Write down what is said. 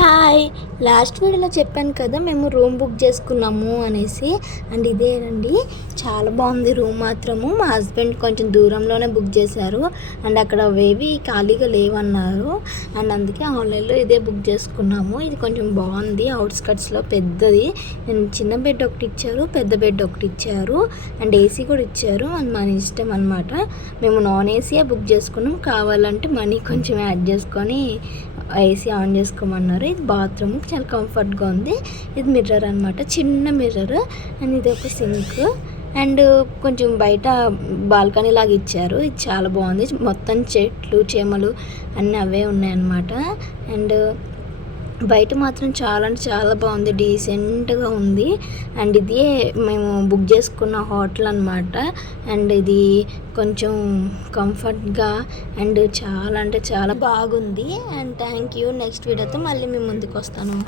Hi. Last వీడియోలో చెప్పాను కదా మేము రూమ్ బుక్ చేసుకున్నాము అనేసి. అండ్ ఇదేనండి, చాలా బాగుంది రూమ్ మాత్రము. మా హస్బెండ్ కొంచెం దూరంలోనే బుక్ చేశారు అండ్ అక్కడ అవేవి ఖాళీగా లేవన్నారు. అండ్ అందుకే ఆన్లైన్లో ఇదే బుక్ చేసుకున్నాము. ఇది కొంచెం బాగుంది, అవుట్స్కట్స్లో పెద్దది. చిన్న బెడ్ ఒకటి ఇచ్చారు, పెద్ద బెడ్ ఒకటి ఇచ్చారు అండ్ ఏసీ కూడా ఇచ్చారు. అండ్ మన ఇష్టం అనమాట. మేము నాన్ ఏసీయే బుక్ చేసుకున్నాం, కావాలంటే మనీ కొంచెం యాడ్ చేసుకొని ఏసీ ఆన్ చేసుకోమన్నారు. ఇది బాత్రూమ్ చాలా కంఫర్ట్గా ఉంది. ఇది మిర్రర్ అనమాట, చిన్న మిర్రర్. అండ్ ఇది ఒక సింక్ అండ్ కొంచెం బయట బాల్కనీ లాగా ఇచ్చారు. ఇది చాలా బాగుంది, మొత్తం చెట్లు చేమలు అన్నీ అవే ఉన్నాయన్నమాట. అండ్ బయట మాత్రం చాలా అంటే చాలా బాగుంది, డీసెంట్గా ఉంది. అండ్ ఇది మేము బుక్ చేసుకున్న హోటల్ అనమాట. అండ్ ఇది కొంచెం కంఫర్ట్గా అండ్ చాలా అంటే చాలా బాగుంది. And thank you. నెక్స్ట్ వీడియోతో మళ్ళీ మేము ముందుకు వస్తాను.